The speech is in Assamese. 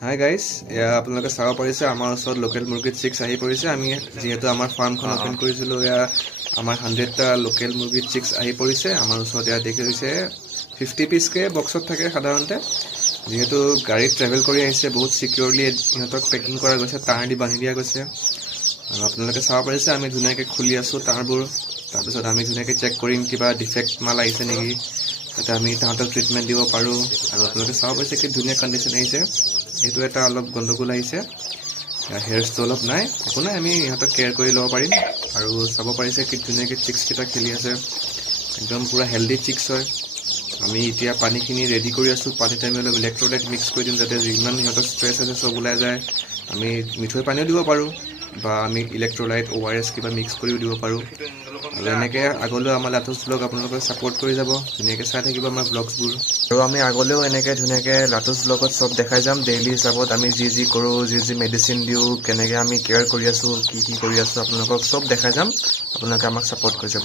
হাই গাইজ, এয়া আপোনালোকে চাব পাৰিছে আমাৰ ওচৰত লোকেল মুৰ্গীৰ চিক্স আহি পৰিছে। আমি যিহেতু আমাৰ ফাৰ্মখন অ'পেন কৰিছিলোঁ, এয়া আমাৰ 100টা লোকেল মুৰ্গীৰ চিক্স আহি পৰিছে আমাৰ ওচৰত। এয়া দেখি হৈছে 50 পিচকৈ বক্সত থাকে সাধাৰণতে। যিহেতু গাড়ীত ট্ৰেভেল কৰি আহিছে, বহুত ছিকিউৰলি ইহঁতক পেকিং কৰা গৈছে, তাঁৰ দি বান্ধি দিয়া গৈছে। আৰু আপোনালোকে চাব পাৰিছে আমি ধুনীয়াকৈ খুলি আছোঁ তাঁৰবোৰ। তাৰপিছত আমি ধুনীয়াকৈ চেক কৰিম কিবা ডিফেক্ট মাল আহিছে নেকি, যাতে আমি তাহাঁতক ট্ৰিটমেণ্ট দিব পাৰোঁ। আৰু আপোনালোকে চাব পাৰিছে কি ধুনীয়া কণ্ডিশ্যন আহিছে। এইটো এটা অলপ গণ্ডগোল আহিছে, হেয়াৰ্ছটো অলপ নাই, একো নাই, আমি ইহঁতক কেয়াৰ কৰি ল'ব পাৰিম। আৰু চাব পাৰিছে কি ধুনীয়াকৈ চিক্সকেইটা খেলি আছে, একদম পূৰা হেল্ডি চিক্স হয়। আমি এতিয়া পানীখিনি ৰেডি কৰি আছোঁ। পানীত আমি অলপ ইলেক্ট্ৰলাইট মিক্স কৰি দিম, যাতে যিমান সিহঁতৰ ষ্ট্ৰেছ আছে চব ওলাই যায়। আমি মিঠৈ পানীও দিব পাৰোঁ, বা আমি ইলেক্ট্ৰলাইট ORS কিবা মিক্স কৰিও দিব পাৰোঁ। আৰু এনেকৈ আগলৈও আমাৰ লাটুছ ব্লগ আপোনালোকে ছাপোৰ্ট কৰি যাব, ধুনীয়াকৈ চাই থাকিব আমাৰ ব্লগছবোৰ। আৰু আমি আগলৈও এনেকৈ ধুনীয়াকৈ লাটুছ ব্লগত চব দেখাই যাম। ডেইলি হিচাপত আমি যি কৰোঁ, যি মেডিচিন দিওঁ, কেনেকৈ আমি কেয়াৰ কৰি আছোঁ, কি কৰি আছোঁ, আপোনালোকক চব দেখাই যাম। আপোনালোকে আমাক ছাপোৰ্ট কৰি যাব।